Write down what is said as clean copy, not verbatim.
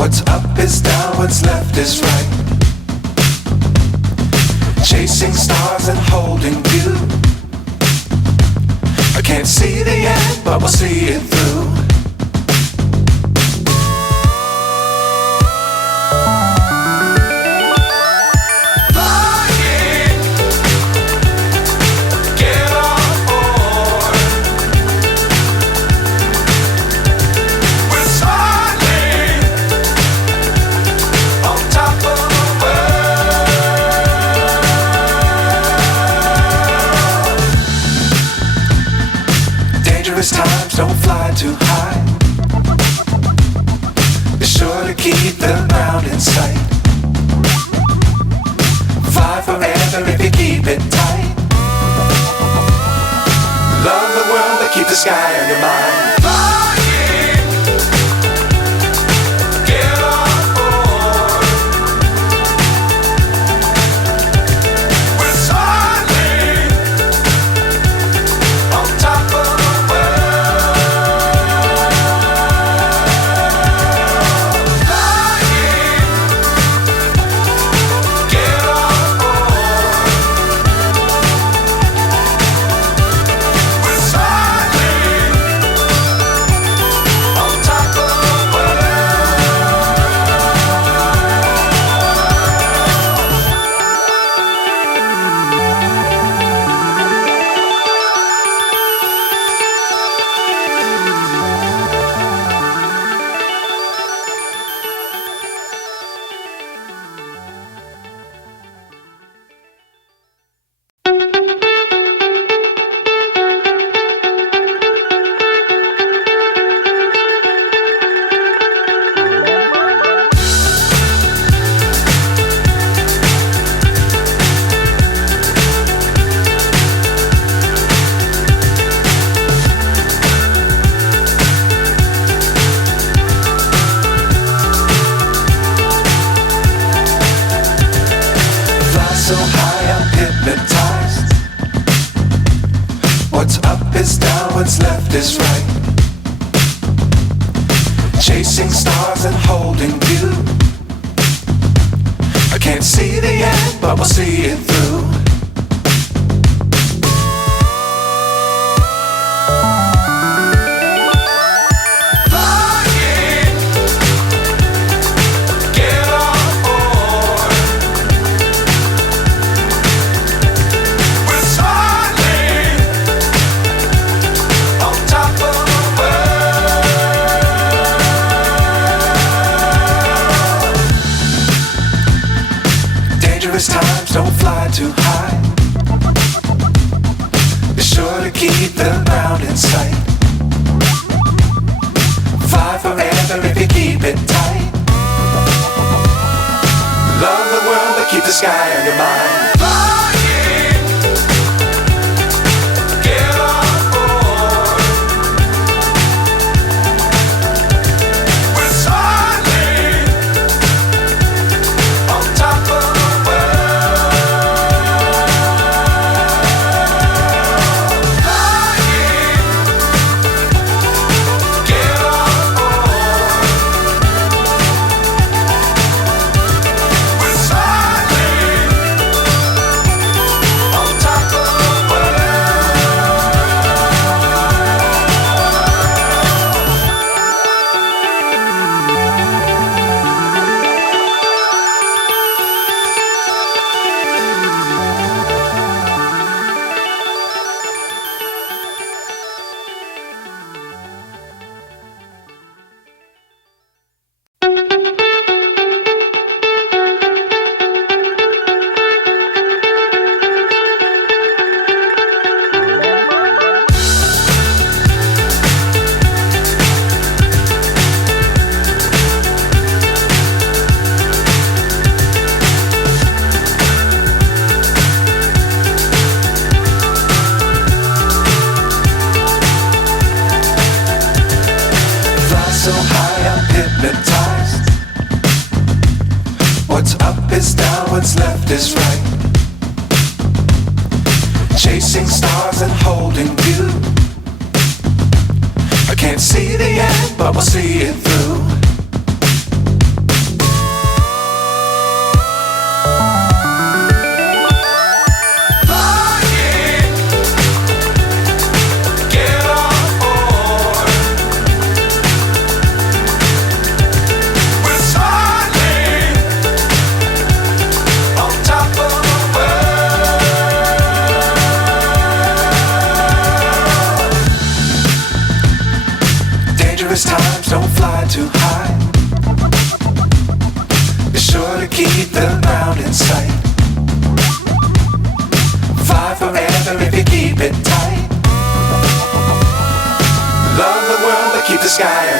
What's up is down, what's left is right. Chasing stars and holding you. I can't see the end, but we'll see it through. Times don't fly too high. Be sure to keep the ground in sight. Fly forever if you keep it tight. Love the world but keep the sky on your mind. So high I'm hypnotized. What's up is down, what's left is right. Chasing stars and holding you. I can't see the end, but we'll see it through. Times don't fly too high. Be sure to keep the ground in sight. Fly forever if you keep it tight. Love the world but keep the sky on your mind. So high I'm hypnotized. What's up is down, what's left is right. Chasing stars and holding you. I can't see the end, but we'll see it through. don't fly too high. Be sure to keep the ground in sight. Fly forever if you keep it tight. Love the world but keep the sky